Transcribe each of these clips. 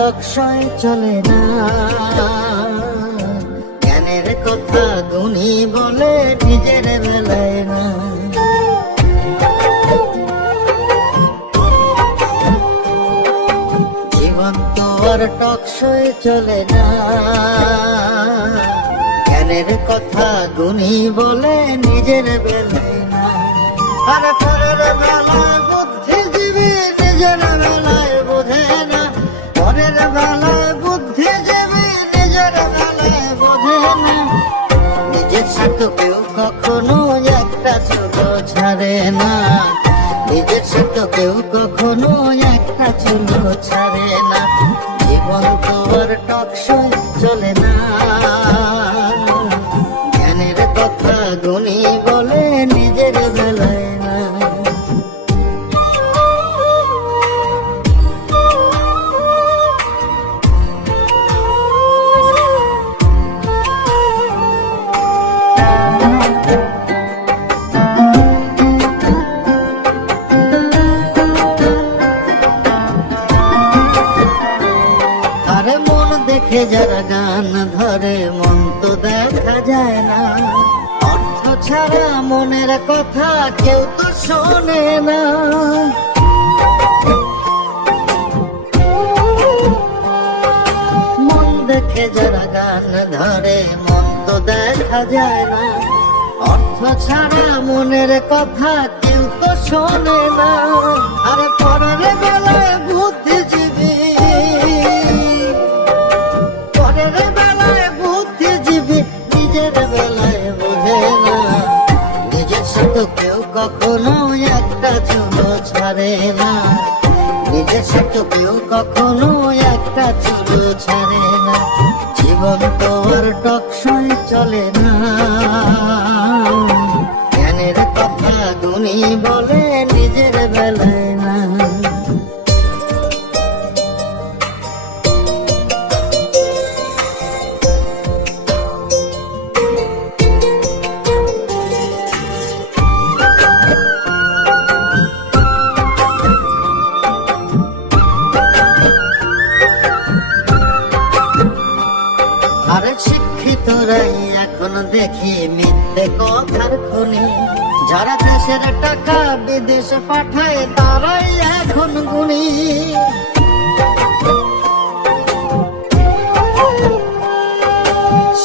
টকশয় চলে না, জ্ঞানের কথা গুণী বলে নিজের বেলায় না। জীবন তো আর টকশয় চলে না, জ্ঞানের কথা গুণী বলে নিজের বেলায় না। আর পরের বেলায় বুদ্ধিজীবী নিজের বেলায় বোঝে না, পরের বেলায় বুদ্ধিজীবী নিজের বেলায় বোঝে না। নিজের সাথে কেউ কখনো একটা চুল ছাড়ে না, নিজের সাথে কেউ কখনো একটা চুল ছাড়ে না। জীবন তো আর টকশয় চলে না, জ্ঞানের কথা গুণী বলে নিজের বেলায় না। আরে মন দেখে যারা গান ধরে মন তো দেখা যায় না, অর্থ ছাড়া মনের কথা কেউ তো শোনে না। মন দেখে যারা গান ধরে মন তো দেখা যায় না, অর্থ ছাড়া মনের কথা কেউ তো শোনে না। আরে পরের বেলায় বুদ্ধিজীবী, পরের বেলায় বুদ্ধিজীবী নিজের বেলায় বোঝে না। নিজের সাথে কেউ কখনো একটা চুল ছাড়ে না, নিজের সাথে কেউ কখনো একটা চুল ছাড়ে না। জীবন তো আর টকশয় চলে না, জ্ঞানের কথা গুণী বলে নিজের বেলায় না। আরে শিক্ষিতরাই এখন দেখি মিথ্যে কথার খনি, যারা দেশের টাকা বিদেশে পাঠায় তারাই এখন গুণী।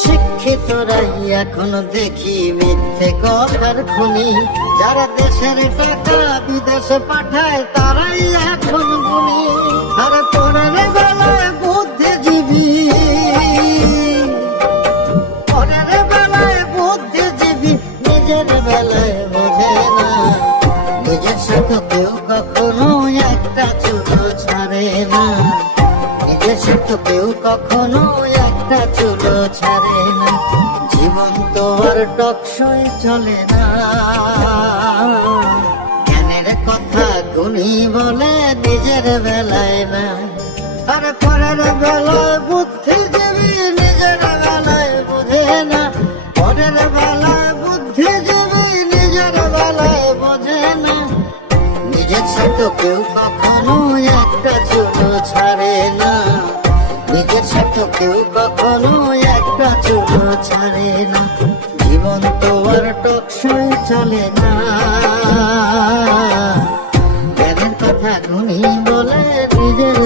শিক্ষিতরাই এখন দেখি মিথ্যে কথার খনি, যারা দেশের টাকা বিদেশে পাঠায় তারাই এখন গুণী। আরে পরের বেলায় বুদ্ধিজীবী, পরের বেলায় বুদ্ধিজীবী নিজের বেলায় বোঝে না। নিজের সাথে কেউ কখনো একটা চুল ছাড়ে না, নিজের সাথে কেউ কখনো একটা চুল ছাড়ে না। জীবন তো আর টকশয় চলে না, জ্ঞানের কথা গুণী বলে নিজের বেলায় না। আর পরের বেলায় বুদ্ধিজীবী নিজের বেলায় বোঝে না, পরের বেলায় বুদ্ধিজীবী নিজের বেলায় বোঝে না। নিজের সাথে কেউ কখনো একটা চুল ছাড়ে না, নিজের সাথে কেউ কখনো একটা চুল ছাড়ে না। জীবন তো আর টকশয় চলে না, জ্ঞানের কথা গুণী বলে নিজের